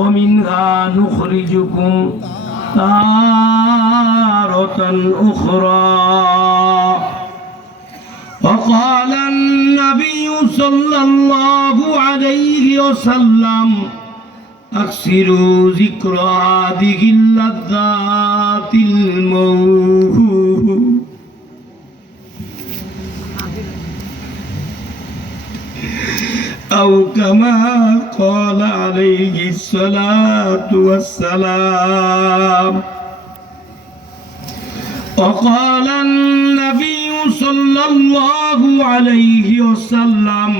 ومنها نخرجكم تارة أخرى. وقال النبي صلى الله عليه وسلم أكثروا ذكر هذه اللذات الموت. أو كما قال عليه الصلاة والسلام. وقال النبي صلى الله عليه وسلم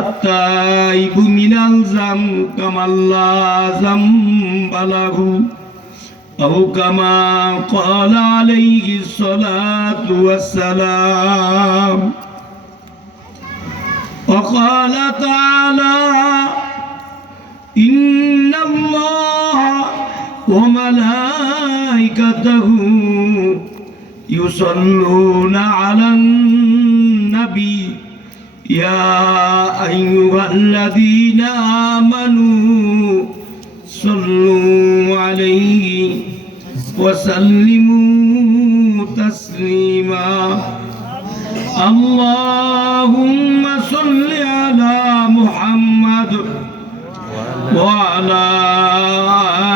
التائب من الذنب كمن لا ذنب له. أو كما قال عليه الصلاة والسلام. وقال تعالى إن الله وملائكته يصلون على النبي يا أيها الذين آمنوا صلوا عليه وسلموا تسليما. اللهم صل على محمد وعلى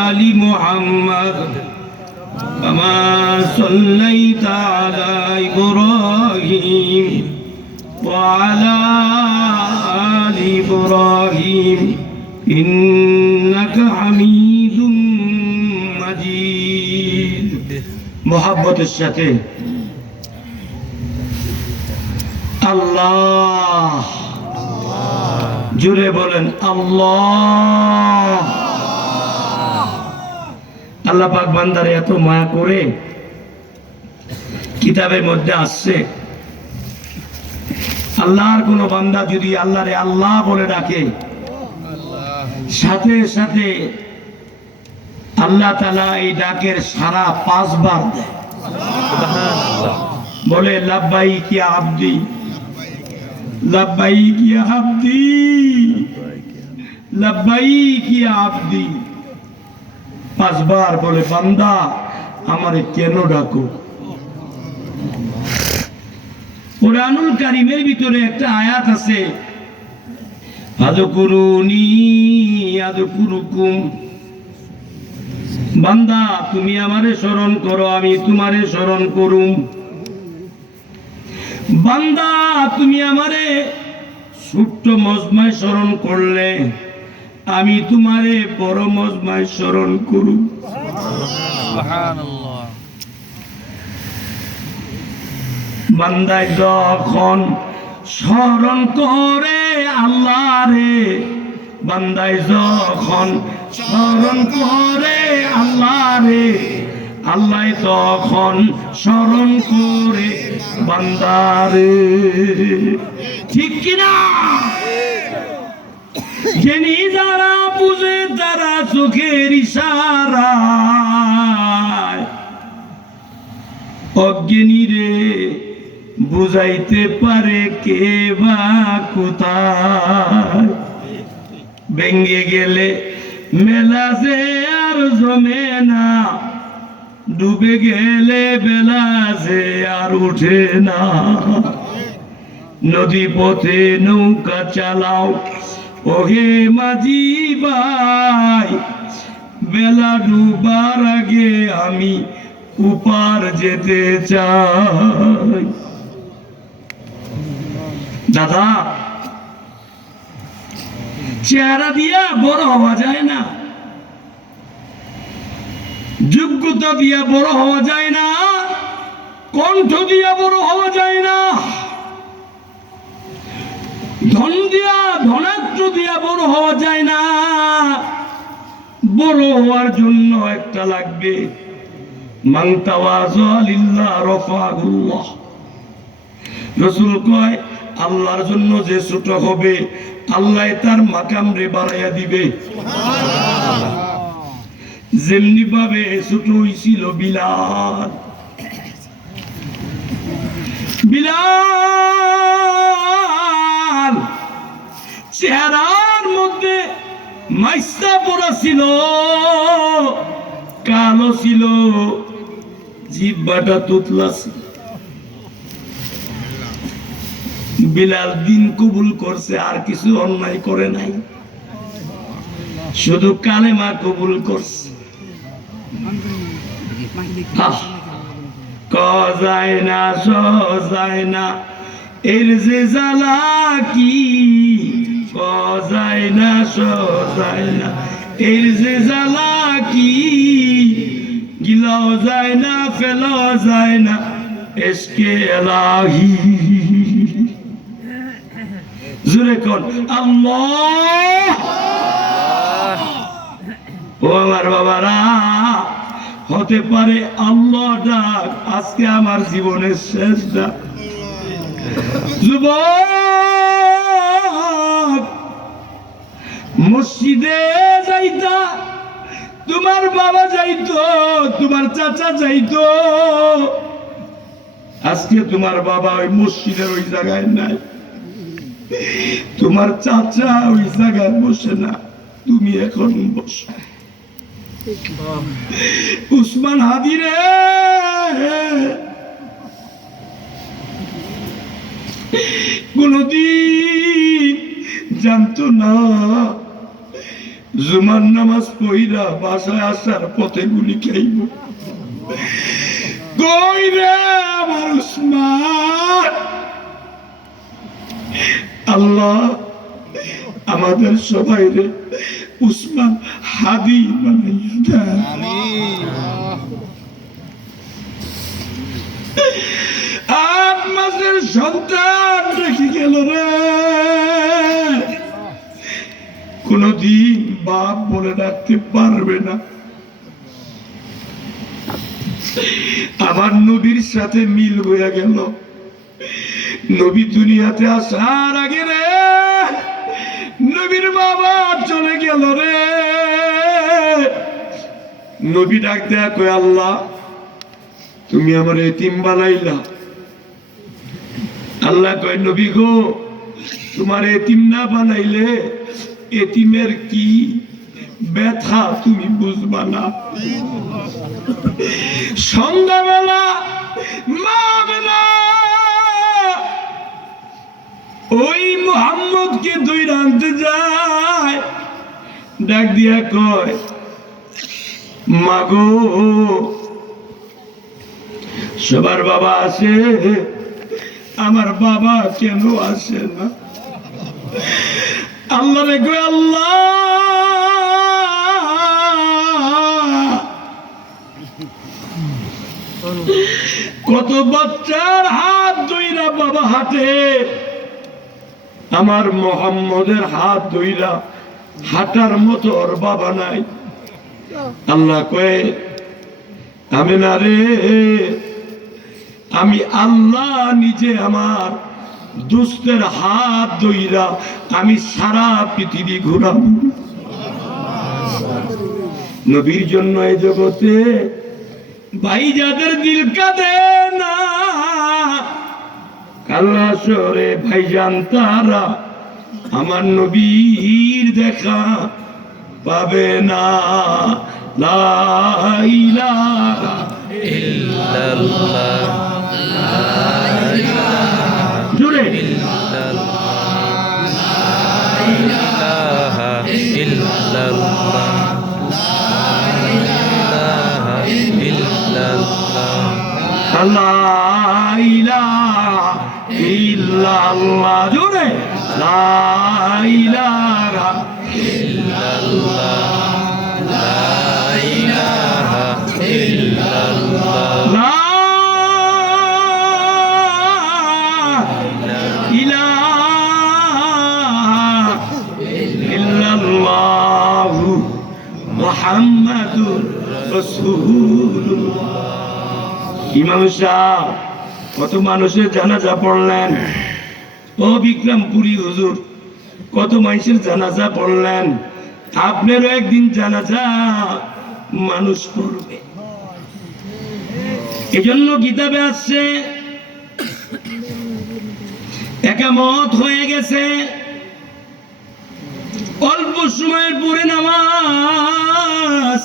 آل محمد كما صليت على إبراهيم وعلى آل إبراهيم إنك حميد مجيد. محبت الشتى আল্লাহ, জুড়ে বলেন আল্লাহ। আল্লাহ পাক বান্দারে এত মায়া করে কিতাবের মধ্যে আসছে, আল্লাহর কোন বান্দা যদি আল্লাহরে আল্লাহ বলে ডাকে, সাথে সাথে আল্লাহ তাআলা এই ডাকের সারা 5 বার দেয়। বলে লাব্বাইক ইয়া আব্দি, লাব্বাইক ইয়া আব্দি, লাব্বাইক ইয়া আব্দি। 5 বার বলে বান্দা আমারে কেন ডাকো। কুরআনুল কারীমের ভিতরে একটা আয়াত আছে, আযকুরুনি আযকুরুকুম। বান্দা তুমি আমারে স্মরণ করো, আমি তোমারে স্মরণ করুম। বান্দা তুমি আমারে ছোট্ট মজমায় স্মরণ করলে, আমি তোমারে বড় মজমায় স্মরণ করু। সুবহানাল্লাহ। বান্দায় যখন স্মরণ করে আল্লাহরে, বান্দায় যখন স্মরণ করে আল্লাহরে, আল্লাহ তখন স্মরণ করে বান্দারে। ঠিক কিনা? জেনে যারা বুঝে তারা চোখের ইশারায়, অজ্ঞানী রে বুঝাইতে পারে কে বা কোথায়। ভেঙ্গে গেলে মেলা যে আর জমে না, ডুবে গেলে বেলা যে আর উঠে না। নদী পথে নৌকা চালাও ওহে মাঝি ভাই, বেলা ডুবার আগে আমি উপার যেতে চাই। দাদা, চেহারা দিয়া বড় হওয়া যায় না, যোগ্যতা দিয়া বড় হওয়া যায় না, কণ্ঠ দিয়া বড় হওয়া যায় না, ধন দিয়া ধনাত্র দিয়া বড় হওয়া যায় না। বড় হওয়ার জন্য একটা লাগবে, মান তাওয়াযা লিল্লাহ রাফাহুল্লাহ। রাসূল কয় আল্লাহর জন্য যে ছোট হবে আল্লাহ তার মাকাম রে বাড়াইয়া দিবে। সুবহানাল্লাহ। যেমনি ভাবে ছোট হইছিল বিলাল, বিলাল চেহারার মধ্যে মাইসা পড়া ছিল, কালো ছিল, জিহ্বাটা তুতলা ছিল। বিলাল দিন কবুল করছে, আর কিছু অন্যায় করে নাই, শুধু কালেমা কবুল করছে। কজায় না সজায় না এর যে জ্বালা কি, কজায় না সজায় না এর যে জ্বালা কি, গিলাও যায় না ফেলাও যায় না এসকে এলাহি। জোরে কোন আল্লাহ। ও আমার বাবারা, হতে পারে আল্লাহ ডাক আজকে আমার জীবনের শেষ ডাক। যুবক, মসজিদে যাইতা, তোমার বাবা যাইতো, তোমার চাচা যাইতো, আজকে তোমার বাবা ওই মসজিদের ওই জায়গায় নাই, তোমার চাচা ওই জায়গায় বসে না, তুমি এখন বসো। উসমান হাদি রে, কোনদিন জানতো না জুমার নামাজ পড়া বাসায় আসার পথে গুলি খাইব। কই রে আমার উসমান, আল্লাহ আমাদের সবাই রে উসমান হাদি বানাইয়া দেন। আট মাসের সন্তান রেখে গেল রে, কোনদিন বাপ বলে ডাকতে পারবে না। আমার নবীর সাথে মিল হয়ে গেল। নবী দুনিয়াতে আসার আগে রে নবীর বাবা চলে গেল রে। নবী ডাক দেয়া কয়, আল্লাহ তুমি আমার এতিম বানাইলা। আল্লাহ কয়, নবী গো, তোমার এতিম না বানাইলে এতিমের কি ব্যথা তুমি বুঝবা না। সন্ধ্যাবেলা মা বেলা ওই মুহাম্মদকে দুই রানতে যায়, ডাক দিয়া কয়, মাগো সবার বাবা আসে, আমার বাবা কেন আসে না? আল্লাহ রে কয়, আল্লাহ কত বাচ্চার হাত ধইরা বাবা হাঁটে, আমার মোহাম্মদের হাত ধইরা হাঁটার মতো ওর বাবা নাই। আল্লাহ কয়, আমি না রে, আমি আল্লাহ নিজে আমার দুস্থের হাত ধইরা আমি সারা পৃথিবী ঘুরাবো। নবীর জন্য এই জগতে ভাই যাদের দিল কাঁদে না, কাল্লাসরে ভাইজান তারা আমার নবীর দেখা পাবে না। লা ইলাহা ইল্লাল্লাহ, লা ইলাহা জোরে ইল্লাল্লাহ, লা ইলাহা ইল্লাল্লাহ, লা ইলাহা ইল্লাল্লাহ, লা ইলাহা ইল্লাল্লাহ জোরে লা ইলাহা ইল্লাল্লাহ, লা ইলাহা ইল্লাল্লাহ, লা ইলাহা ইল্লাল্লাহ মুহাম্মাদুর রাসূলুল্লাহ। ইমাম সাহেব কত মানুষের জানাজা পড়লেন, ও বিক্রমপুরী হুজুর কত মানুষের জানাজা পড়লেন, আপনারও একদিন জানাজা মানুষ পড়বে। এজন্য কিতাবে আসছে একামত হয়ে গেছে, অল্প সময়ের পরে নামাজ।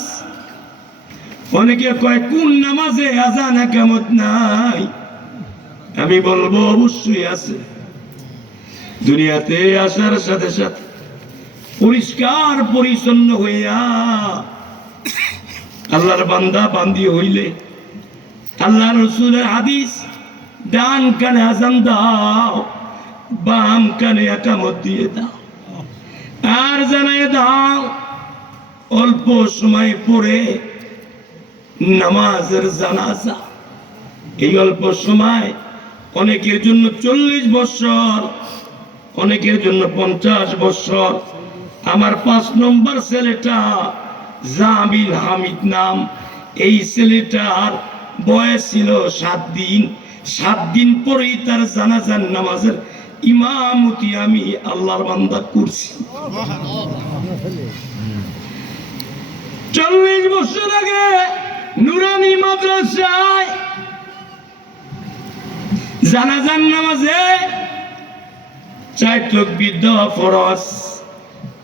অনেকে কয় কোন নামাজে আজান একামত নাই? আমি বলবো অবশ্যই আছে। দুনিয়াতে আসার সাথে সাথে পরিষ্কার পরিচ্ছন্ন হইয়া আল্লাহর বান্দা বান্দি হইলে আল্লাহ রসুলের হাদিস, ডান কানে আজান দাও, বাম কানে একামত দিয়ে দাও, আর জানাই দাও অল্প সময় পরে নামাজের জানাজা। এই অল্প সময় অনেকের জন্য 40 বছর, অনেকের জন্য 50 বছর। আমার 5 নম্বর ছেলেটা জামিল হামিদ নাম, এই ছেলেটার বয়স ছিল 7 দিন। 7 দিন পরেই তার জানাজার নামাজের ইমামতি আমি আল্লাহর বান্দা করছি। 40 বছর আগে নুরানি মাদ্রাসায় জানাজার নামাজে 4 তাকবীর দেওয়া ফরজ,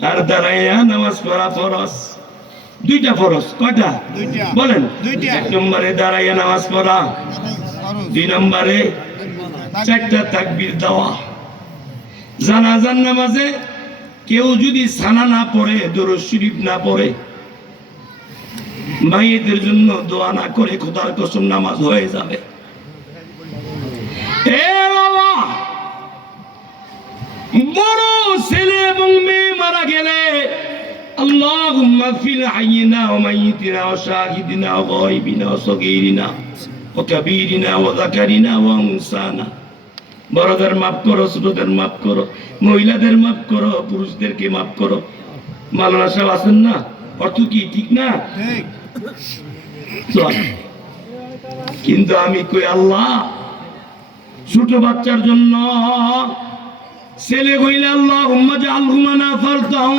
আর দাঁড়াইয়া নামাজ পড়া ফরজ। 2টা ফরজ। কয়টা বলেন? 1 নম্বরে দাঁড়াইয়া নামাজ পড়া, 2 নম্বরে 4টা তাকবীর দেওয়া। জানাজার নামাজে কেউ যদি সানা না পড়ে, দরুদ শরীফ না পড়ে, মায়েদের জন্য দোয়া না করে, খোদার কসম নামাজ হয়ে যাবে। এ বাবা, বড় ছেলে এবং মেয়ে মারা গেলে আল্লাহুম্মা ফিল হাইয়িনা ওয়া মাইয়িতিনা ওয়া শাহিদিনা ওয়া গায়বিনা ওয়া সগীরিনা ওয়া কাবীরিনা ওয়া যাকারিনা ওয়া উনসানা। বড়দের মাফ করো, ছোটদের মাফ করো, মহিলাদের মাফ করো, পুরুষদেরকে মাফ করো। মাওলানা সাহেব আছেন না? অর্থ কি ঠিক না? কিন্তু আমি কই আল্লাহ, ছোট বাচ্চার জন্য ছেলে কইলে আল্লাহুম্মা জাআলহু লানা ফারতাহু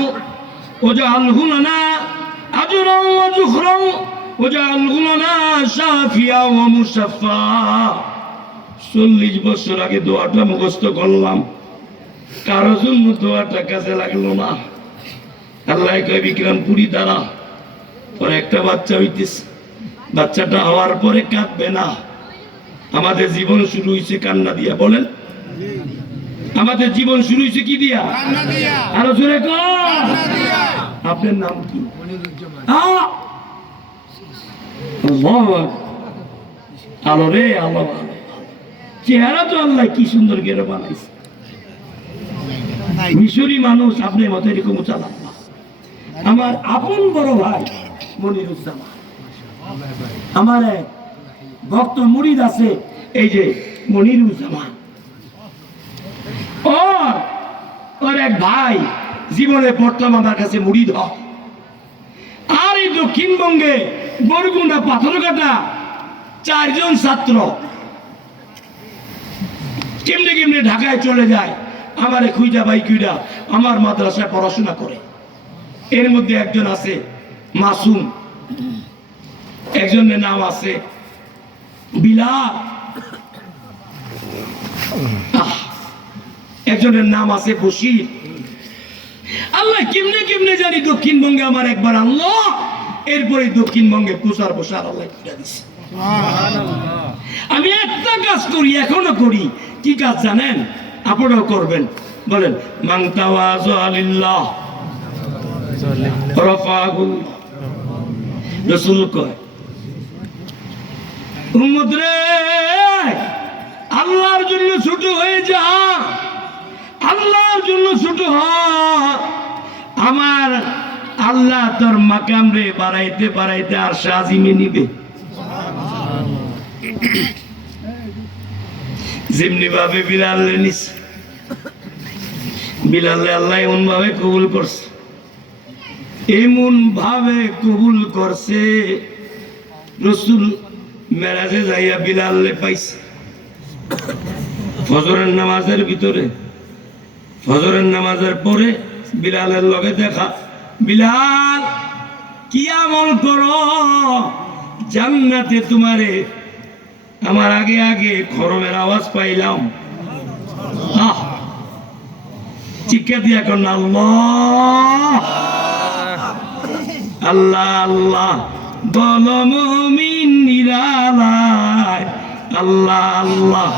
ওয়া জাআলহু লানা আজরান ওয়া যুখরান ওয়া জাআলহু লানা শাফিয়া ওয়া মুশাফফা। 40 বছর আগে দোয়াটা মুখস্থ করলাম, কারো জন্য দোয়াটা কাজে লাগলো না। আল্লাহ কয় বিক্রমপুরি দ্বারা পরে একটা বাচ্চা হইতেছে, বাচ্চাটা হওয়ার পরে কাঁদবে না। আমাদের জীবন শুরু হয়েছে কান্না দিয়া। বলেন, আমাদের জীবন শুরু হয়েছে কি দিয়া? আরো জোরে কর। আপনার নাম কি? আলো রে আলো, চেহারা তো আল্লাহ কি সুন্দর করে বানাইছে। মিশরি মানুষ আপনার মতো এরকম চালান না। আমার আপন বড় ভাই মনিরুজ্জামান, আমার এক ভক্ত মুরিদ আছে, এই যে মনিরুজ্জামান, ওর এক ভাই জীবনে প্রথম আমার কাছে মুরিদ হয়। আর এই দক্ষিণবঙ্গে বরগুনা পাথরঘাটা 4 জন ছাত্র কেমনে কেমনে ঢাকায় চলে যায়, আমারে খুঁজা ভাই কুইডা আমার মাদ্রাসায় পড়াশোনা করে। এর মধ্যে একজন আছে মাসুম, একজনের নাম আছে বিলাল, একজনের নাম আছে বশির। আল্লাহ কেমনে কেমনে জানি দক্ষিণবঙ্গে আমার একবার আল্লাহ, এরপরে দক্ষিণবঙ্গে প্রচার প্রসার আল্লাহ করে দিছে। আমি একটা কাজ করি, এখনো করি। কি কাজ জানেন? আপনারাও করবেন। বলেন, মান তাওয়াযা লিল্লাহ রাফাহু। রাসূল কয়, উম্মত রে, আল্লাহর জন্য ছোট হয়ে যা, আল্লাহর জন্য ছোট হ। আমার আল্লাহ তোর মাকাম রে বাড়াইতে বাড়াইতে আর সাজিমে নিবে। যেমনি ভাবে বিলালে নিস, বিলালে আল্লাহ এমন ভাবে কবুল করছে, এমন ভাবে কবুল করছে, রাসূল মেরাজে যাইয়া বিলালে পাইছে। ফজরের নামাজের ভিতরে, ফজরের নামাজের পরে বিলালের লগে দেখা। বিলাল, কি আমল করো জান্নাতে তোমারে আমার আগে আগে খরমের আওয়াজ পাইলাম। শিক্ষা দিয়ে এখন আল্লাহ আল্লাহ আল্লাহ বল মুমিন নিরালায়, আল্লাহ আল্লাহ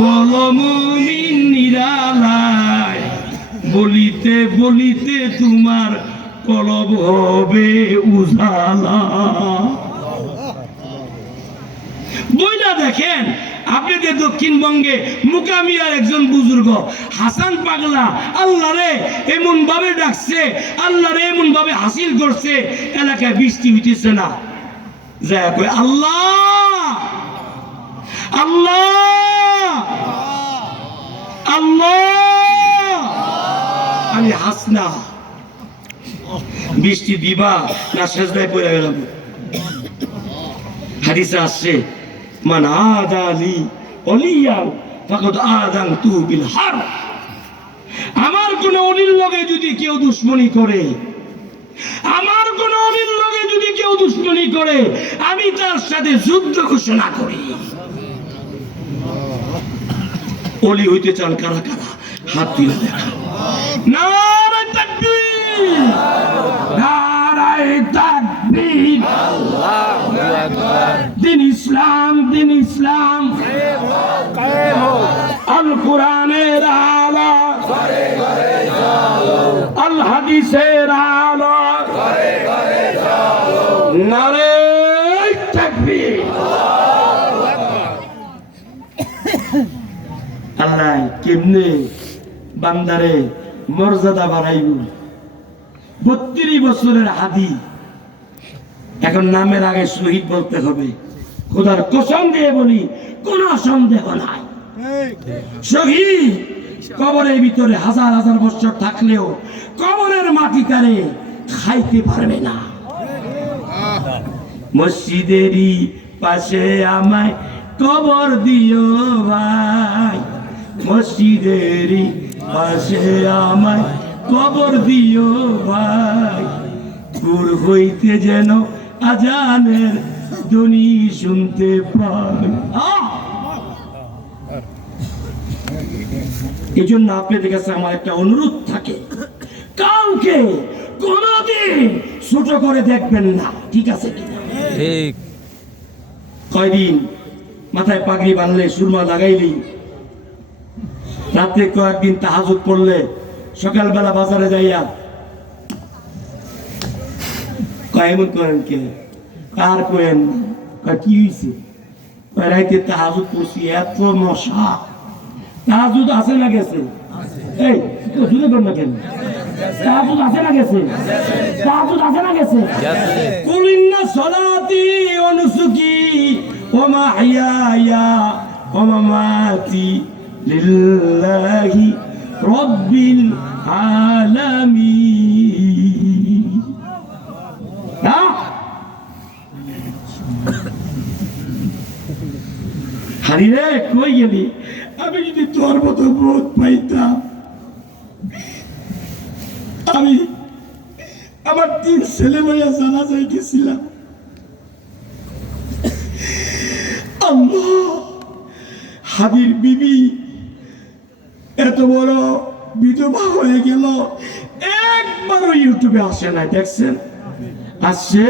বল মুমিন নিরালায়, বলিতে বলিতে তোমার কলব হবে উজালা। বইলা দেখেন আপনাদের দক্ষিণবঙ্গে মুকামিয়ার একজন বুজুর্গ হাসান পাগলা আল্লাহ রে এমন ভাবে ডাকছে, আল্লাহ রে এমন ভাবে হাসিল করছে, এলাকায় বৃষ্টি হইতেছে না। যায় কই আল্লাহ আল্লাহ আল্লাহ, আমি হাসনা বৃষ্টি দিবা না সেজদায় পড়ে গেলাম। হাদিসে আসছে মান আদালি ওলিয়ান ফাকাদ আযানতুহু বিল হারব, আমার কোন ওলির লগে যদি কেউ দুশমনি করে, আমার কোন ওলির লগে যদি কেউ দুশমনি করে, আমি তার সাথে যুদ্ধ ঘোষণা করি। ওলি হইতে চান কারা কারা? হাত তুলে দেখা। নারে তাকবীর, নারে তাকবীর, আল্লাহু আকবার। দিন ইসলাম, দিন ইসলাম কায়েম হোক, আল কোরআনের আলো ঘরে ঘরে জ্বালো, আল হাদিসের আলো ঘরে ঘরে জ্বালো, নারে তাকবীর, আল্লাহু আকবার। আল্লাহ কেমনে বান্দারে মর্যাদা বাড়াইব। 32 বছরের হাদি, এখন নামের আগে শহীদ বলতে হবে। খোদার কসম দিয়ে বলি কোন সন্দেহ নাই, শহীদ কবরের ভিতরে হাজার হাজার বছর থাকলেও কবরের মাটি তারে খাইতে পারবে না। মসজিদেরই পাশে আমায় কবর দিও ভাই, মসজিদেরই পাশে আমায় কবর দিও ভাই, দূর হইতে যেন আজানের ধ্বনি শুনতে পাই। এই জন্য আপনাদের কাছে আমার একটা অনুরোধ থাকে, কাউকে কোনদিন ছোট করে দেখবেন না, ঠিক আছে কিনা? ঠিক। কয়দিন মাথায় পাগড়ি বাঁধলে, সুরমা লাগাইলি, রাত্রে কয়েকদিন তাহাজ্জুদ পড়লে, সকালবেলা বাজারে যাইয়া এমন করেন কে কার কোয়েন কি হয়েছে? রাইতে তাহাজ্জুদ পড়ছি, এত মশা। তাহাজ্জুদ আছে না গেছে? এই জুড়ে কর না কেন? তাহাজ্জুদ আছে না গেছে? তাহাজ্জুদ আছে না গেছে? কুল ইন্না সলাতি ওয়া নুসুকি ওয়া মাহইয়ায়া ওয়া মামাতি লিল্লাহি রাব্বিল আলামিন। হারি রে কই গেলি? আমি যদি তোর মতো বোধ পাইতাম, আমি আমার 3 ছেলে মেয়ে জানাজায় গেছিলাম। আল্লাহ, হাবির বিবি এত বড় বিধবা হয়ে গেল, একবারও ইউটিউবে আসে না, দেখছেন? আসছে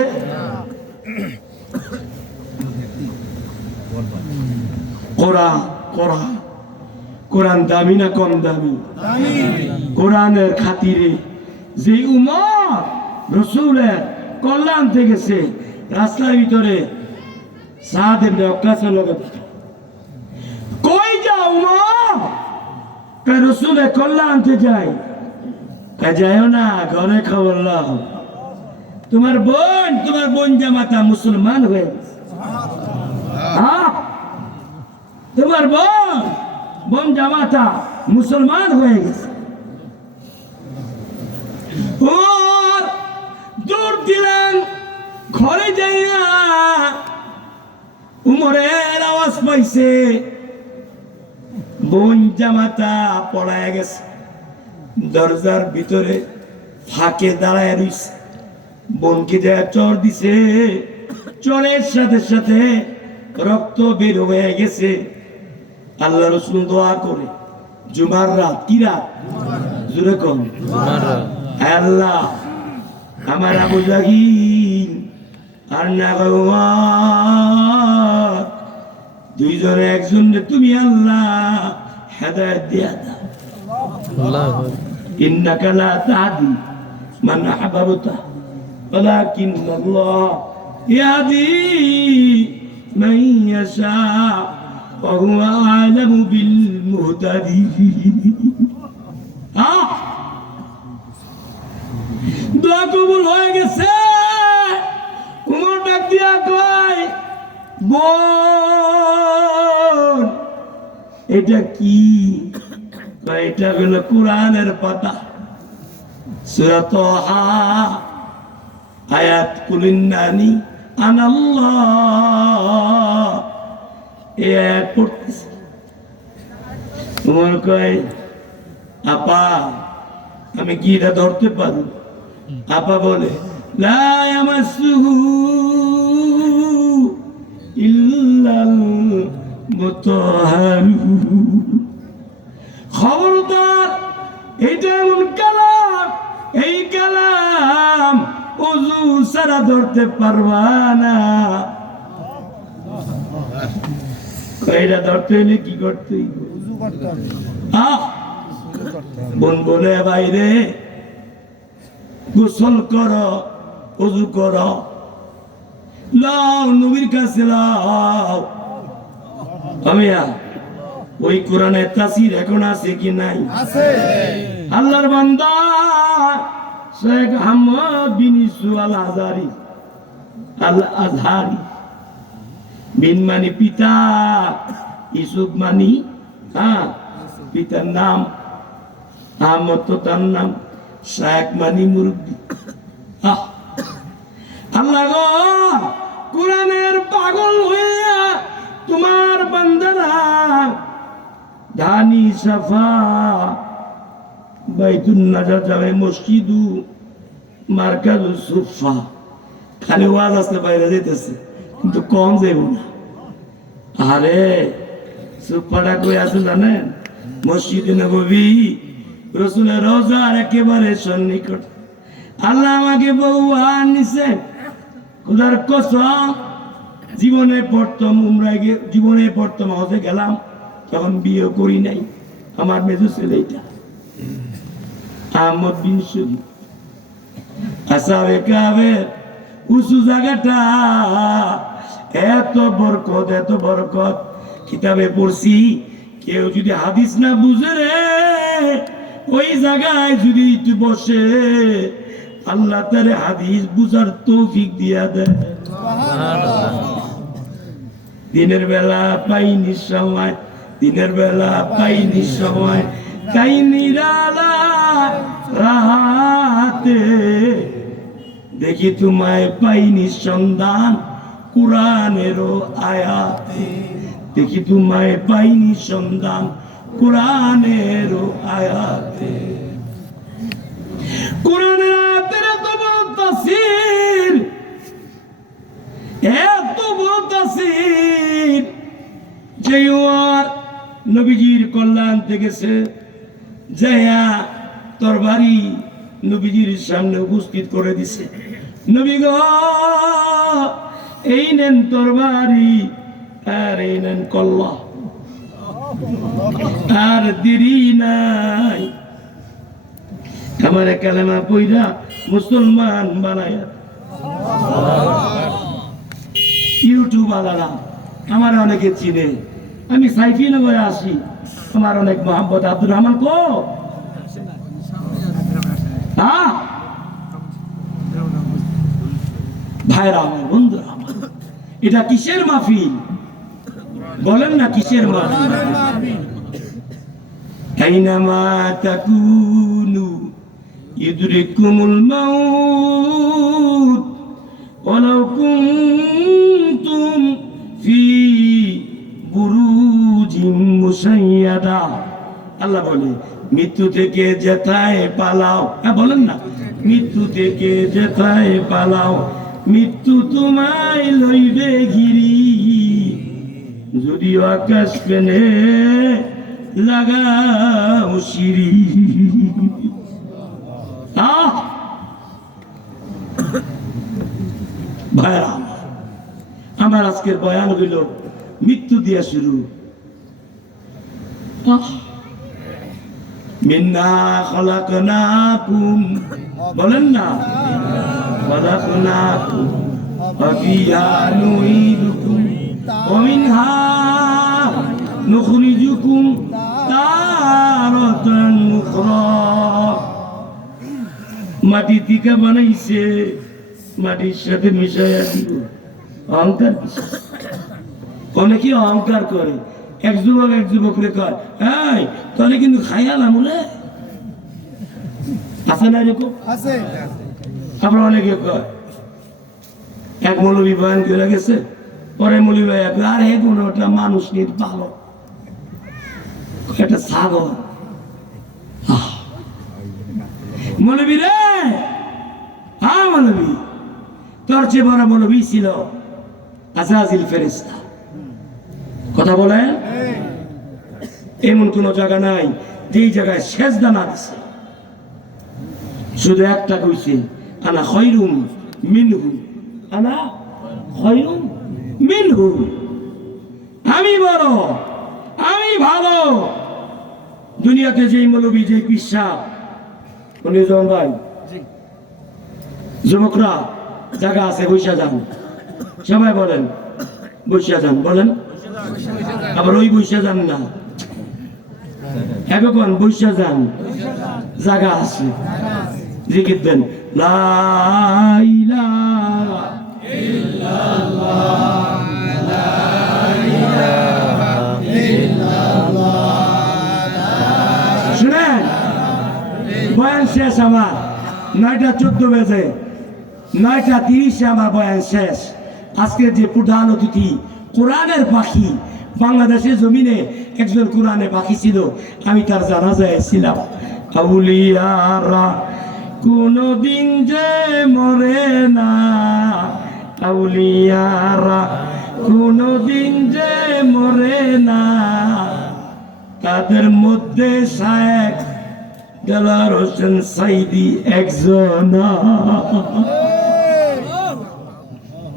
কোরআন দামি না কম দামি? কোরআনের খাতিরে যে উমর রসুলের কল্যাণ থেকে গেছে, রাস্তার ভিতরে কই যাও উমর? রসুলের কল্যাণ আনতে যাই। যাইও না, ঘরে খবর লাও, তোমার বোন জামাতা মুসলমান হয়ে গেছে। তোমার বোন জামাতা মুসলমান হয়ে গেছে। দূর দিলেন ঘরে যাইয়া উমরের আওয়াজ পাইছে, বোন জামাতা পড়ায় গেছে। দরজার ভিতরে ফাঁকে দাঁড়ায় রইছে, বোনকে দেয়া চর দিছে, চরের সাথে সাথে রক্ত বের হয়ে গেছে। আল্লাহ রাসূল দোয়া করে, জুমার রাত, কি রাত? জোরে কম আল্লাহ আমার আবু জাহিল আর না দুইজনে একজনে তুমি আল্লাহ হেদায়েত দিয়া দাও ইন্নাকা লা তাহদি মান আহবাবতা ওয়ালাকিন্নাল্লাহ ইয়াহদি মান ইয়াশা ওয়া হুয়া আ'লামু বিল মুহতাদিন। দোয়া কবুল হয়ে গেছে। উমর ডাক দিয়া কয় বোন এটা কি? এটা হলো কোরআনের পাতা সূরা তাহা আয়াত কুলিন্নানি আনাল্লাহ এই আয়াত পড়তেছে। উমর কয় আপা আমি কি এটা ধরতে পারবো? আপা বলে লা ইয়ামাসসুহু ইল্লাল মুতাহহারুন। খবরদার এটা এমন কালাম, এই কালাম ওযু ছাড়া ধরতে পারবা না। এটা ধরতে হলে কি করতে হইব? বোন বলে বাইরে গোসল করো, ওযু করো, লাও নবীর কাছে লাও। আমিয়া ওই কোরআনের তাফসীর এখন আছে কি নাই? আছে। আল্লাহর বান্দা শেখ আহমদ বিন ইউসুফ আল আজহারি বিন মানি পিতা, ইউসুফ মানি পিতার নাম, আহমদ তো তার নাম, শেখ মানি মুরব্বী। আল্লাহ গো কোরআনের পাগল হইয়া তোমার বান্দারা ধানি সাফা বাইতুন নাজাত যাবে, মসজিদু মারকাজু সুফা, খালি ওয়াজ আসতে বাইরে যেতেছে কিন্তু কম যাইব না। আরে সুফাটা কই আছে জানেন? মসজিদে নববী রাসূলের রওজার একেবারে সন্নিকট। আল্লাহ আমাকে বউ আর নিছে, খোদার কসম জীবনে প্রথম উমরায় গিয়ে, জীবনে প্রথম হজে গেলাম, তখন বিয়ে করি নাই। আমার মেজো ছেলে এটা আহমদ বিন সুবি আসাবে কাবের উঁচু জায়গাটা, এত বরকত, এত বরকত। কিতাবে পড়ছি কেউ যদি হাদিস না বুঝে রে, ওই জায়গায় যদি একটু বসে আল্লাহ তার হাদিস বুঝার তৌফিক দিয়া দেয়। দিনের বেলা পাইনি সময়, দিনের বেলা পাইনি সময়, তাই নিরালা রাতে দেখি তোমায় পাইনি সন্ধান কোরআনেরও আয়াতে, দেখি তোমায় পাইনি সন্ধান কোরআনেরও আয়াতে। কোরআনের আয়াতের এত বড় তাফসীর, এত বড় তাফসীর যে ওয়ার নবীজির কল্যাণ থেকেছে যায়া তরবারি নবীজির সামনে উপস্থিত করে দিছে। নবী গো এই নেন তরবারি, আর এই নেন কল্লা, আর দেরি নাই আমার কালেমা পইরা মুসলমান বানায়া। ইউটিউব আলাদা আমার অনেকে চিনে, আমি সাইফি নগরে আসি, আমার অনেক মোহাম্মদ আব্দুর রহমান কো ভাইরা আমার, বন্ধুরা আমার, এটা কিসের মাহফিল বলেন না? কিসের মাহফিল? আইনামা তাকুনু ইদরিকুমুল মাউত ওয়ালাউ কুনতুম ফি বুরুজিম মুসাইয়াদা। আল্লাহ বলে মৃত্যু থেকে যেথায় পালাও, বলেন না, মৃত্যু থেকে যেথায় পালাও, মৃত্যু তোমায় লইবে ঘিরি, যদিও আকাশ পেনে লাগাও সিঁড়ি। ভাইরা আমার আজকের বয়ান হইল মৃত্যু দিয়া শুরু। মিন্না খলাকনাকুম, বলেন না, খলাকনাকুম ওয়া ফিহা নুঈদুকুম ওয়া মিনহা নুখরিজুকুম তারাতান উখরা। মাটি থেকে বানাইছে, মাটির সাথে মিশাইয়া দিব। অহংকার, অনেকে অহংকার করে। এক যুবকরে কয়, এই তাহলে কিন্তু খাইয়ালাম বলে আছে না এরকম? আবার অনেকে কয়, এক মৌলবী বয়ান করে গেছে, পরে মৌলবী ভাই আরে কোনো একটা মানুষ নিয়ে ভালো একটা ছাগল। মৌলবী রে, হ্যাঁ মৌলবী, তোর চেয়ে বড় মৌলবী ছিল আজরাইল ফেরেশতা। কথা বলেন, এমন কোন জায়গা নাই যেই জায়গায় সেজদা না দিছে। শুধু একটা কইছে, আনা খায়রুম মিনহু, আনা খায়রুম মিনহু, আমি বড়, আমি ভালো। দুনিয়াতে যেই মৌলবী, যেই পিসাব, উনি জন ভাই, যুবকরা জায়গা আছে বৈশা যান, সবাই বলেন বৈশা যান, বলেন। আবার ওই বৈশা যান না, এখন বৈশা যান, জায়গা আছে, জিকির দেন, লা ইলাহা ইল্লাল্লাহ, লা ইলাহা ইল্লাল্লাহ। শুনেন, বয়ান শেষ আমার, 9:14 বেজে, 9:30 আমার বয়ান শেষ। আজকে যে প্রধান অতিথি, কোরআনের পাখি, বাংলাদেশের জমিনে একজন কোরআনের পাখি ছিল, আমি তার জানাজায় ছিলাম। আউলিয়ারা কোনদিন যে মরে না, আউলিয়ারা কোনদিন যে মরে না, তাদের মধ্যে শায়েখ দেলার হোসেন সাইদি একজন।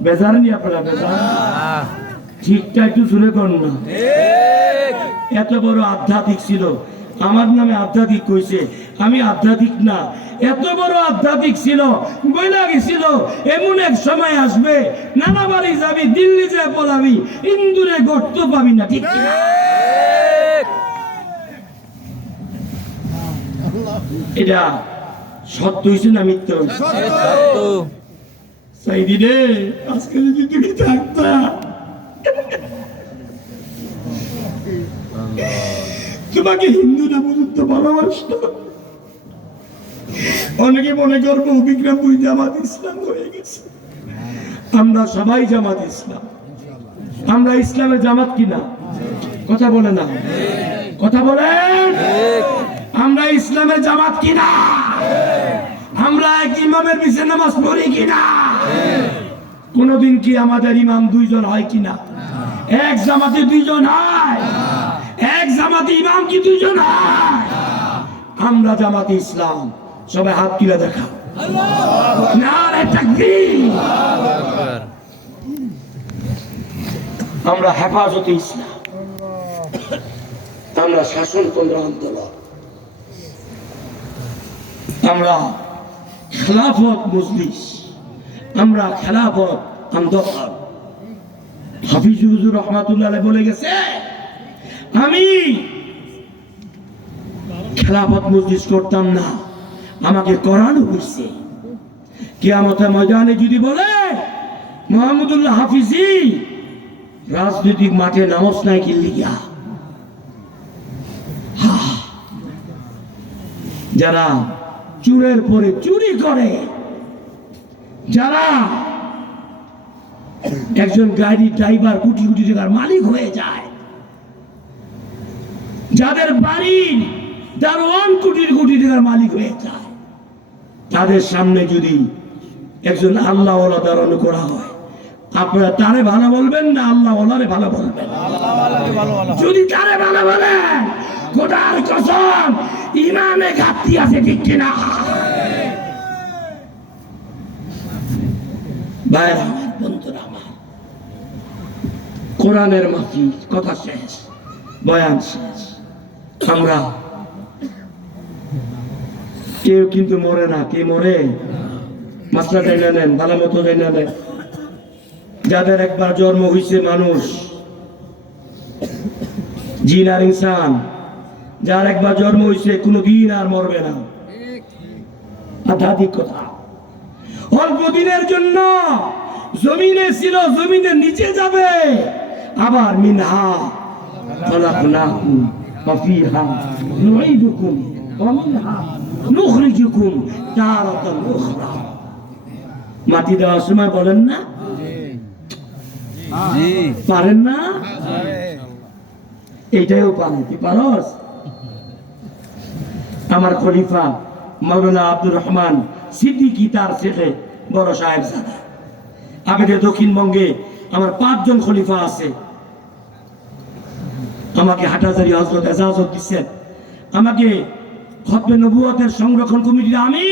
বেজারেনি আপনারা? বেজার ঠিকটা একটু শুনে কর না। এত বড় আধ্যাত্মিক ছিল, আমার নামে আধ্যাত্মিক কইছে, আমি আধ্যাত্মিক না। এত বড় আধ্যাত্মিক ছিল, বইলা গেছিল এমন এক সময় আসবে, নানা বাড়ি যাবি, দিল্লি যায় পলাবি, ইন্দুরে গর্ত পাবি না। ঠিক কিনা? এটা সত্য হয়েছে না মিথ্যা হয়েছে? সাইদি রে, আজকে যদি তুমি থাকতা, তোমাকে হিন্দু না পর্যন্ত ভালোবাসত। অনেকে মনে করবো বিক্রমপুর জামাত ইসলাম হয়ে গেছে। আমরা সবাই জামাত ইসলাম। আমরা ইসলামের জামাত কিনা? কথা বলে না, কথা বলেন। আমরা ইসলামের জামাত কিনা? আমরা এক ইমামের পিছে নামাজ পড়ি কিনা? কোনদিন কি আমাদের ইমাম দুইজন হয় কিনা? এক জামাতে দুইজন হয়? এক জামাতে ইমাম কি দুইজন হয়? আমরা জামাতে ইসলাম। সবাই হাত তুলে দেখা, নারে তাকবীর। আমরা হেফাজতে ইসলাম, আমরা শাসনতন্ত্র আন্দোলন, আমরা খেলাফত মজলিস, আমরা খেলাফত আন্দোলন। হাফিজুর হুজুর রহমাতুল্লাহ আলাইহি বলে গেছে, আমি খেলাফত মজলিস করতাম না, আমাকে করানো হয়েছে। কিয়ামতের ময়দানে যদি বলে মুহাম্মদুল্লাহ হাফিজি রাজনৈতিক মাঠে নামাজ নাই কি লিগা, যারা চুরের পরে চুরি করে, যারা একজন গাড়ি ড্রাইভার কোটি কোটি টাকার মালিক হয়ে যায়, যাদের বাড়ির দারোয়ান কোটি কোটি টাকার মালিক হয়ে যায়, তাদের সামনে যদি একজন আল্লাহ ওয়ালা দাঁড়ানো করা হয়, আপনারা তারে ভালো বলবেন না আল্লাহ ওয়ালারে ভালো বলবেন? যদি তারে ভালো বলেন, খোদার কসম ইমানে ঘাটতি আছে, ঠিক কিনা? ভাইরা আমার, বন্ধুরা আমার, কোরআনের মাহফিল, কথা শেষ, বয়ান শেষ। আমরা কেউ কিন্তু মরে না। কে মরে? মাসলা জানা নেন, ভালো মতো জানা নেন। যাদের একবার জন্ম হয়েছে মানুষ, জিন আর ইনসান, যার একবার জন্ম হয়েছে কোনদিন আর মরবে না। আধ্যাত্মিক কথা। অল্প দিনের জন্য জমিনে ছিল, জমিনের নিচে যাবে, আবার মিনহা খলাকনাকুম ওয়া ফিহা নুঈদুকুম ওয়া মিনহা নুখরিজুকুম তারাতান উখরা। মাটি দেওয়ার সময় বলেন না? জি। পারেন না? এইটাও পারে। কি পারস? আমার খলিফা মাওলানা আব্দুর রহমান সিদ্দিকী, তার ছেলে বড় সাহেবজাদা। আমাদের দক্ষিণবঙ্গে আমার 5 জন খলিফা আছে। আমাকে হাটাজারি হযরত এজাজত দিচ্ছেন, আমাকে খতবে নবুয়তের সংরক্ষণ কমিটির আমি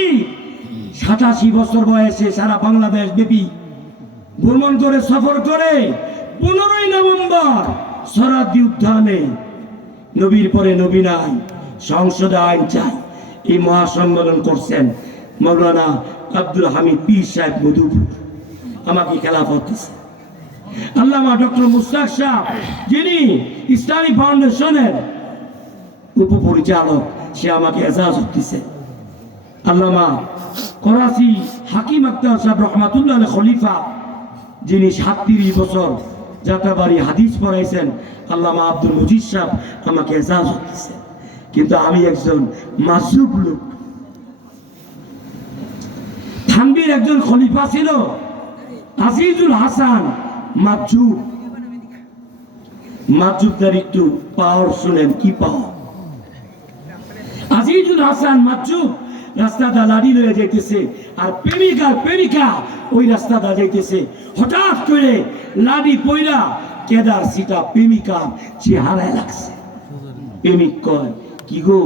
87 বছর বয়সে সারা বাংলাদেশ ব্যাপী ভ্রমণ করে, সফর করে 15ই নভেম্বর সরাদি উদ্যানে নবীর পরে নবী নাই, সংসদে আইন চাই, এই মহাসম্মেলন করছেন মাওলানা আব্দুল হামিদ পীর সাহেব মধুপুর। আমাকে খেলাফত দিচ্ছে আল্লামা ডক্টর মুশতাক শাহ, যিনি ইসলামী ফাউন্ডেশনের উপপরিচালক, সে আমাকে এজাজত দিচ্ছে। আল্লামা করাচি হাকিম আক্তার সাহেব রহমাতুল্লাহ আলাইহি খলিফা, যিনি 37 বছর যাত্রাবাড়ি হাদিস পড়াইছেন, আল্লামা আব্দুল মজিদ সাহেব আমাকে এজাজত দিচ্ছে। কিন্তু আমি একজন মাসুব লোক। থানভীর একজন খলিফা ছিল আজিজুল হাসান মাহজুব। মাহজুবদার একটু পাওয়ার শুনেন, কি পাওয়ার। আজিজুল হাসান মাহজুব রাস্তাটা লাড়ি লয়ে যাইতেছে, আর প্রেমিকা ওই রাস্তাটা যাইতেছে। হঠাৎ করে লাড়ি পইরা কেদার সিটা প্রেমিকার চেহারায় লাগছে। প্রেমিক কয়, কি গো,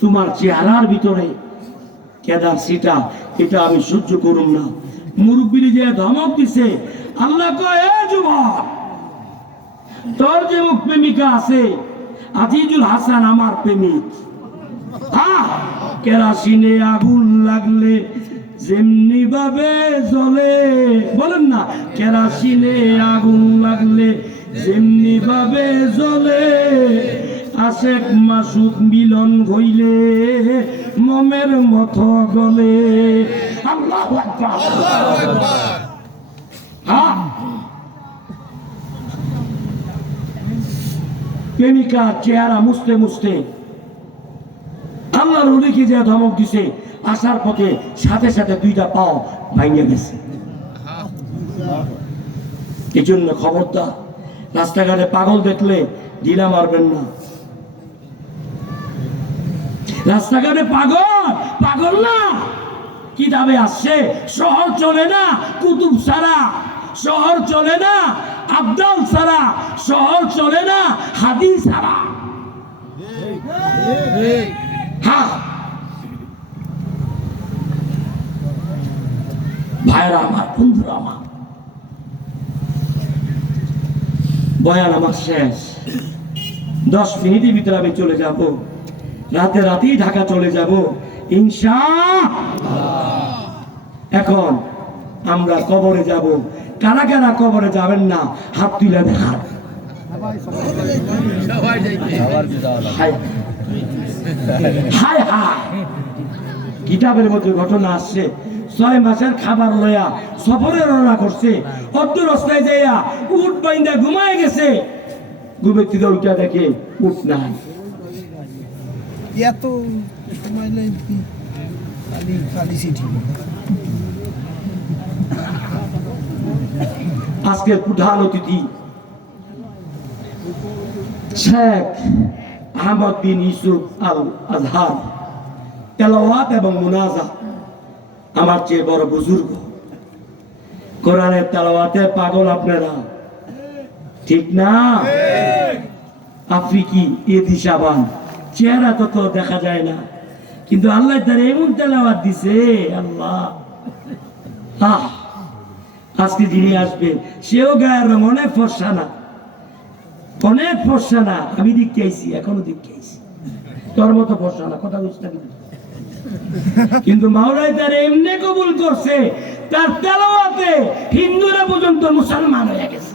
তোমার চেহারার ভিতরে কেদার সিটা, এটা আমি সহ্য করুম না। মুরব্বী যে ধমক দিছে, আল্লাহ কয়, এ যুবক, তোর যে মুখ প্রেমিকা আছে, আজিজুল হাসান আমার প্রেমিক। কেরাসিনে আগুন লাগলে যেমনি ভাবে জ্বলে, বলেন না, কেরাসিনে আগুন লাগলে যেমনি ভাবে জ্বলে, আশেক মাসুক মিলন হইলে মমের মতো গলে। আল্লাহু আকবার। প্রেমিকা চেহারা মুছতে মুছতে আল্লাহর ওলিকে যে ধমক দিছে, আসার পথে সাথে সাথে 2টা পাও ভাঙে গেছে। এই জন্য খবরদার, রাস্তাঘাটে পাগল দেখলে ঢিলা মারবেন না। রাস্তাঘাটে পাগল না, কিতাবে আসছে, শহর চলে না কুতুব ছাড়া, শহর চলে না আবদাল ছাড়া, শহর চলে না হাদিস ছাড়া। ভাইরা আমার, বন্ধুরা আমার, বয়ান আমার শেষ। 10 মিনিটের ভিতরে আমি চলে যাব, রাতেই ঢাকা চলে যাব ইনশাআল্লাহ। এখন আমরা কবরে যাব। কারা কারা কবরে যাবেন না, হাত তুলে দেখান। হায় হায়, কিতাবের মধ্যে ঘটনা আসছে, 6 মাসের খাবার লয়া সফরে রওনা করছে, অর্ধ রাস্তায় যাইয়া উট বাইন্দা ঘুমায় গেছে। ঘুমের থেকে উঠা দেখে উট নাই। এত সময় লাগবে, খালি সিটি। আজকের প্রধান অতিথি শেখ আহমদ বিন ইউসুফ আল আজহার, তেলাওয়াত এবং মুনাজাত আমার চেয়ে বড় বুজুর্গ। কোরআনের তেলাওয়াতে পাগল আপনারা, ঠিক না? আফ্রিকি এদি শাবান, চেহারা তো দেখা যায় না, কিন্তু আল্লাহ তার এমন তেলাওয়াত দিছে, আল্লাহ। আজকে যিনি আসবে সেও গায়ের রং অনেক ফর্সা না, অনেক ফর্সা না। আমি দেখতে আইছি, এখনো দেখতে আইছি, তোর মতো ফর্সা না, কথা বুঝতে কিন্তু মাওলাই তার এমনি কবুল করছে, তার তেলাওয়াতে হিন্দুরা পর্যন্ত মুসলমান হয়ে গেছে।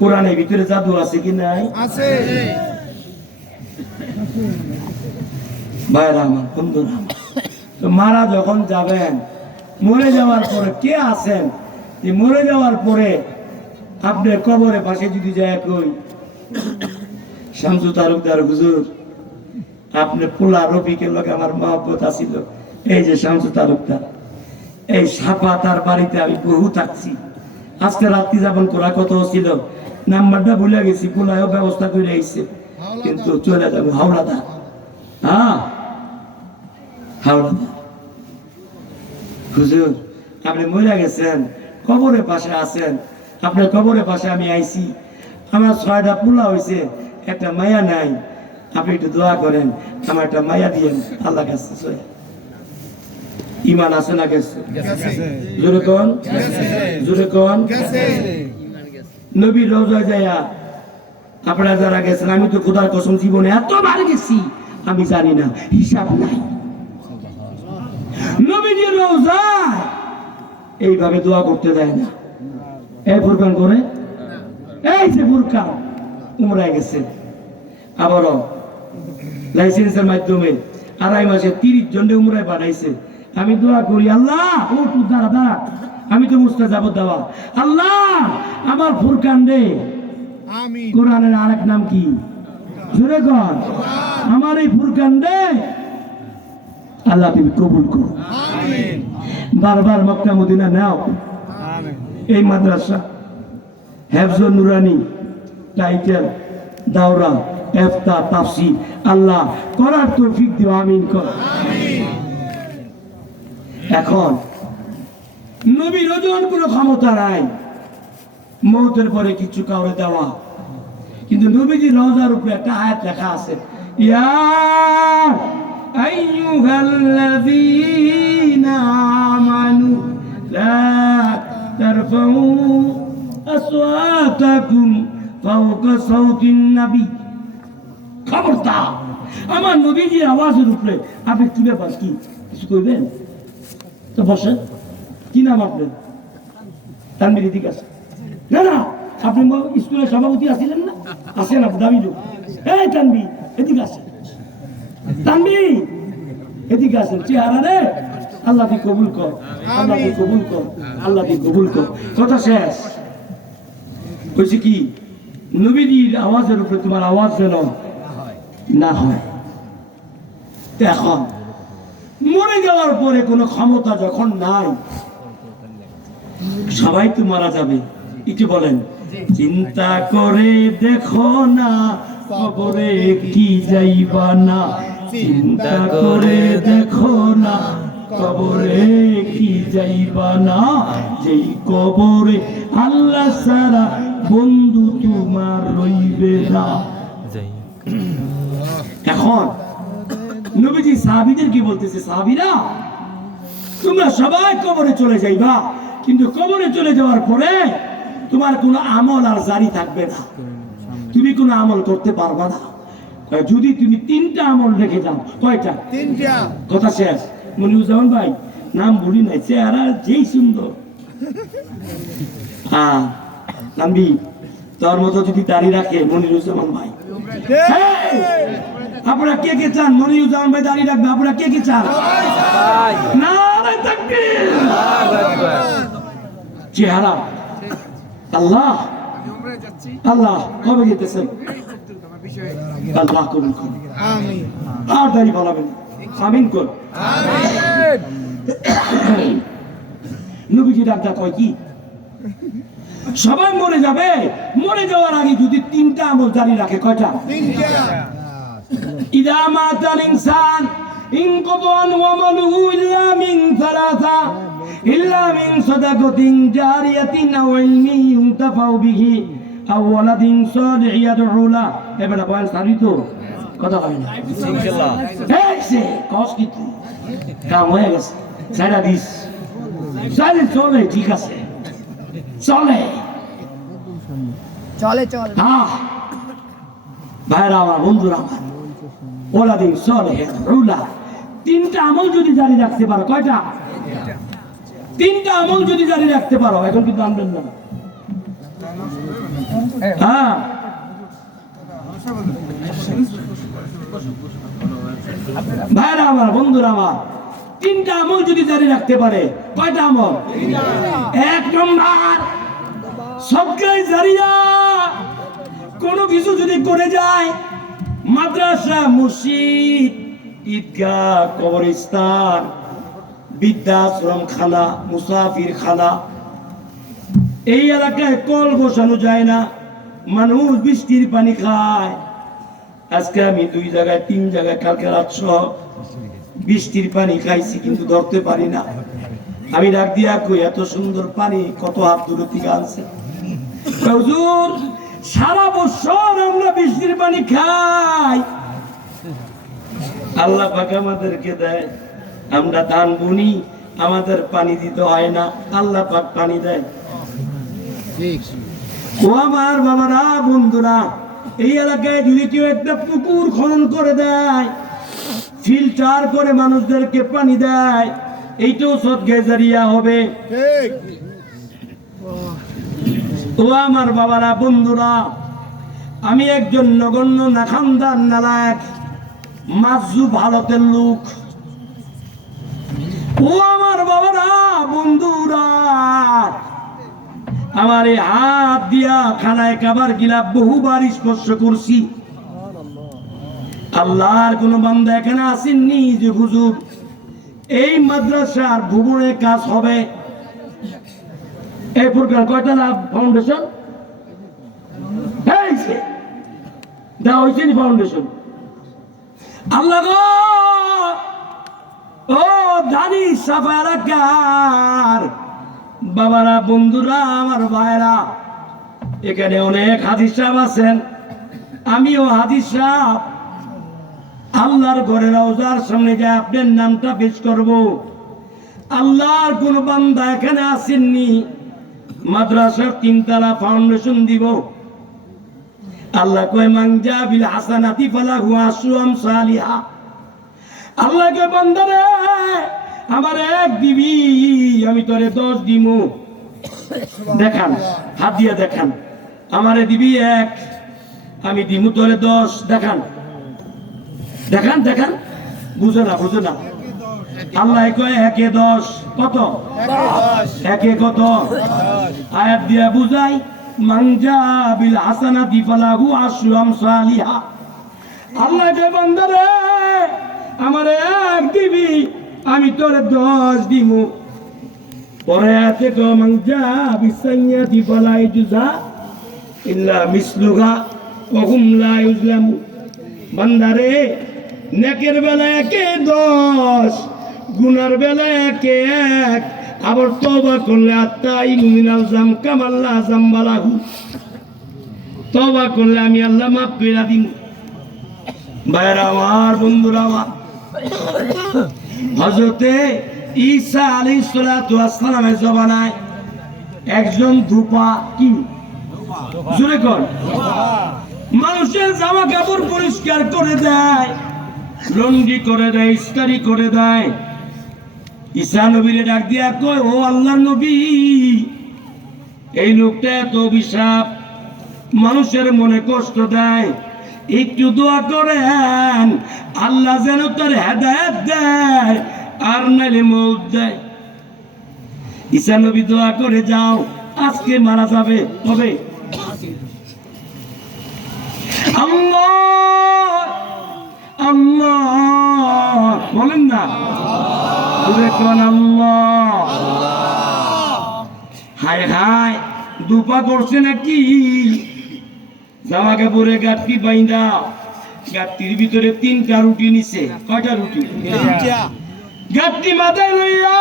কোরআনের ভিতরে জাদু আছে কি নাই? আছে। ভাইরা আমার, বন্ধুরা আমার, তো মারা যখন যাবেন, মরে যাওয়ার পরে কে আছেন, যে মরে যাওয়ার পরে আপনার কবরের পাশে যদি যায় কই শামসু তালুকদার হুজুর, আপনার পোলা রফিকের লোক আমার মহব্বত আছিল, এই যে শামসু তালুকদার, এই সাপা তার বাড়িতে আমি বহু থাকছি, আজকে রাত্রি যাপন করা কত ছিল, নাম্বারটা ভুলে গেছি, পোলায়ও ব্যবস্থা করে আইছে, কিন্তু চলে যাবে হাওড়াদা। হ্যাঁ, হাওড়াদা হুজুর, আপনি মরে গেছেন, কবরের পাশে আছেন, আপনার কবরের পাশে আমি আইছি, আমার 6টা পোলা হয়েছে, একটা মায়া নাই, আপনি একটু দোয়া করেন, আমার একটা মায়া দিয়েন আল্লাহ কাছে। ইমান আছে না গেছে? জোরে কোন, জোরে কোন। নবীর রওজায় যায়া আপনারা যারা গেছেন, আমি তো খোদার কসম জীবনে এতবার গেছি আমি জানি না, হিসাব নাই। নবীজির রওজায় এইভাবে দোয়া করতে দেয় না। এই ফুরকান করে, এই যে ফুরকান উমরায় গেছে, আবারও লাইসেন্সের মাধ্যমে 2.5 মাসে 30 জনকে উমরায় পাঠাইছে। আমি দোয়া করি, আল্লাহ ও তুই দাঁড়া দাঁড়া, আমি তো মুস্তাজাব দেওয়া, আল্লাহ আমার ফুরকান রে, আমিন। কোরআনের আরেক নাম কি? জোরে কর, আমার এই ফুরকান রে আল্লাহ তুমি কবুল করো। আমিন। বারবার মক্কা মদিনা নাও, আমিন। এই মাদ্রাসা হেফজুন নুরানি টাইটেল দাওরা ইফতা তাফসীর আল্লাহ করার তৌফিক দিও, আমিন কর। এখন নবীর ওজন কোনো ক্ষমতা নাই মওতের পরে কিছু কাউরে দেওয়া, কিন্তু নবীজির রওজার উপরে একটা আয়াত লেখা আছে, ইয়া আইয়ুহাল্লাযীনা আমানু লা তারফাউ আসওয়াতাকুম ফাওকা সাউতিন নবী। খবরদার, আমার নবীজির আওয়াজের উপরে আপনি কি ব্যাপার, কি কিছু কইবেন? তো বসেন। কি নাম আপনার? তানবীর, ঠিক আছে। না না, আপনি স্কুলের সভাপতি আছিলেন না? আসেন, আপনি দাবি লোক। এই তানবীর, এদিকে আসেন। তানবীর, এদিকে আসেন। চেহারা রে আল্লাহ দি কবুল কর, আল্লাহ দি কবুল কর, আল্লাহ দি কবুল কর। কথা শেষ হয়েছে কি, নবীজির আওয়াজের উপরে তোমার আওয়াজ যেন না হয়। এখন মরে যাওয়ার পরে কোনো ক্ষমতা যখন নাই, সবাই তো মারা যাবে, একটু বলেন, চিন্তা করে দেখো না কবরে কি যাইবা না, চিন্তা করে দেখো না কবরে কি যাইবা না, যেই কবরে আল্লাহ ছাড়া বন্ধু তোমার রইবে না। এখন নবীজি সাহাবীদের কি বলতেছে, সাহাবীরা তোমরা সবাই কবরে চলে যাইবা, কিন্তু কবরে চলে যাওয়ার পরে তোমার কোনো আমল আর জারি থাকবে না, তুমি কোনো আমল করতে পারবা না। যদি তুমি 3টা আমল রেখে যাও। কয়টা? 3টা। কথা শেষ। মনিরুজ্জামান ভাই, নাম বলি নাই, চেহারা যেই সুন্দর। হ্যাঁ নামবি, তোর মতো যদি দাড়ি রাখে মনিরুজ্জামান ভাই। আপনারা কে কে চান মনিরুজ্জামান ভাই দাড়ি রাখবে? আপনারা কে কে চান? নারে তাকবীর। চেহারা আল্লাহ, আল্লাহ কবে যেতেছেন? আল্লাহ কবুল করুন, আমিন। আর দাড়ি ফলাবেন, আমিন কর। নবীজি ডাক্তার কয় কি, সবাই মরে যাবে, মরে যাওয়ার আগে যদি 3টা আমল জারি রাখে। কয়টা? 3টা। ইদা মাতাল ইনসান ইনকাদা আমালুহু ইল্লা মিন সালাসা, ইল্লা মিন সাদাকাতিন জারিয়াতিন আও ইলমিন ইউনতাফাউ বিহি আও ওয়ালাদিন সালিহিন ইয়াদউ লা। এবারে বয়ান সারি তো কথা হয় না ইনশাআল্লাহ। এই সে কস কি কাম হয়ে গেছে, সারা দিস চলে চলে ঠিক আছে চলে চলে চলে ভাইরা আমার বন্ধুরা আমার ওলা দিন চলে রুলা তিনটা আমল যদি জারি রাখতে পারো কয়টা তিনটা আমল যদি জারি রাখতে পারো এখন কিন্তু আনবেন না হ্যাঁ ভাইরা আমার বন্ধুরা আমার তিনটা আমল যদি জারি রাখতে পারে কয়টা আমল এক নম্বর সবকাই জারিয়া কোনো কিছু যদি করে যায় মাদ্রাসা মসজিদ ঈদগাহ কবরস্থান বৃদ্ধাশ্রম খানা মুসাফির খানা এই এলাকায় কল বসানো যায় না মানুষ বৃষ্টির পানি খায় আজকে আমি 2 জায়গায় 3 জায়গায় কালকে রাত সহ বৃষ্টির পানি খাইছি কিন্তু ধরতে পারি না আমি ডাক দিয়া কই এত সুন্দর পানি কত হাত দূরে থেকে আনছে হুজুর সারা বছর আমরা বৃষ্টির পানি খাই আল্লাহ পাক আমাদেরকে দেয় আমরা ধান বুনি আমাদের পানি দিতে হয় না আল্লাহ পাক পানি দেয় ও আমার বাবারা বন্ধুরা এই এলাকায় যদি কেউ একটা পুকুর খনন করে দেয় ফিল্টার করে মানুষদেরকে পানি দেয় এইটাও সদকায়ে জারিয়া হবে ও আমার বাবারা বন্ধুরা আমি একজন নগণ্য নাখানদার নালায়েক মাজু ভারতের লোক ও আমার বাবারা বন্ধুরা আমার এই হাত দিয়া খানায় কাবার গিলা বহুবার স্পর্শ করছি আল্লাহর কোন বান্দা এখানে আসেননি যে হুজুর এই মাদ্রাসার ভুবনে কাজ হবে এই প্রকার কয়টা লাভ ফাউন্ডেশন দেওয়া হয়েছে নি ফাউন্ডেশন আল্লাহ গো ও দানি সাফা এলাকার বাবারা বন্ধুরা আমার ভাইরা এখানে অনেক হাদিস সাহেব আছেন আমিও হাদিস সাহেব আল্লাহর ঘরে রওজার সামনে যে আপনার নামটা পেশ করব আল্লাহর কোন বান্দা এখানে আসেননি মাদ্রাসার 3 তলা ফাউন্ডেশন দিব আল্লাহ কয় মানজা বিল হাসানাতি ফালাহু আশরু আমসালিহা আল্লাহ কে বান্দারে আমার এক দিবি আমি তোরে 10 দিমু দেখান হাত দিয়ে দেখান আমারে দিবি 1 আমি দিমু তোরে 10 দেখান দেখান দেখান বুঝো না আল্লাহ কয় 1 এ 10 কত 1 এ কত আয়াত দিয়া বুঝাই মানজা বিল হাসানাতি ফালাহু আশরু আমসালিহা আল্লাহ কে বান্দারে আমারে 1 দিবি আমি তোরে 10 দিমু পরে আছে তো মানজা বিসাইয়াতি ফালা ইজজা ইল্লা মিসলুহা ওয়া হুম লা ইউজলামু বান্দারে নেকের বেলা 1 এ 10 গুনার বেলা 1 এ 1 আবার তওবা করলে আত্তাইবু মিনাল জাম কামাল্লা জামবালাহু তওবা করলে আমি আল্লাহ মাফ করে দিই ভাইরা আমার বন্ধুরা আমার হযরতে ঈসা আলাইহিস সালাতু ওয়াস সালামের জমানায় একজন ধূপা কি জোরে কর মানুষের জামা কাপড় পরিষ্কার করে দেয় লন্ড্রি করে দেয় ইস্ত্রি করে দেয় ঈসা নবীরে ডাক দিয়া কয় ও আল্লাহর নবী এই লোকটা এত অভিশাপ মানুষের মনে কষ্ট দেয় একটু দোয়া করেন আল্লাহ যেন তার হেদায়েত দেয় আর নাইলে মওত দেয় ঈসা নবী দোয়া করে যাও আজকে মারা যাবে তবে আল্লাহ আল্লাহ বলেন না আল্লাহ হায় হায় দুপা করছে নাকি জামা কাপড়ে গাঁটটি বাইন্দা গাঁটটির ভিতরে 3টা রুটি নিছে কয়টা রুটি গাঁটটি মাথায় লইয়া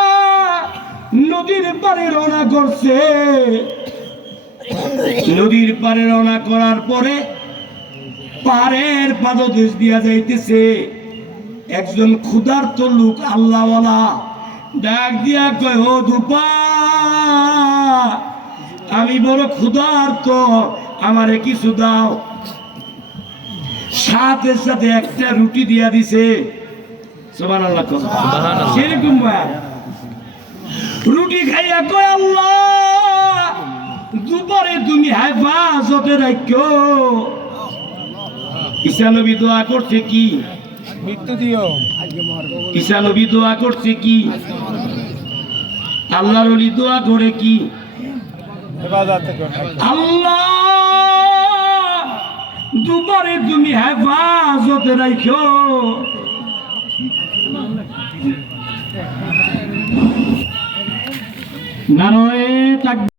নদীর পারে রওনা করছে নদীর পারে রওনা করার পরে পাহাড়ের পাদদেশ দিয়া যাইতেছে একজন ক্ষুধার্ত লোক আল্লাহওয়ালা ডাক দিয়া কয় ও দুপা, আমি বড় ক্ষুধার্ত, আমারে কিছু দাও। সাথে সাথে একটা রুটি দিয়া দিছে। সুবহানাল্লাহ। সেরকম রুটি খাইয়া কয় আল্লাহ দুপুরে তুমি হেফাজতে রাখো। ঈসা নবী দোয়া করছে কি? মৃত্যু দিও। ঈসা নবী দোয়া করছে কি? আল্লাহর ওলি দোয়া করে কি? হেফাজত করো। আল্লাহ দুপুরে তুমি হেফাজতে রাখো। নারায়ে তাকবীর।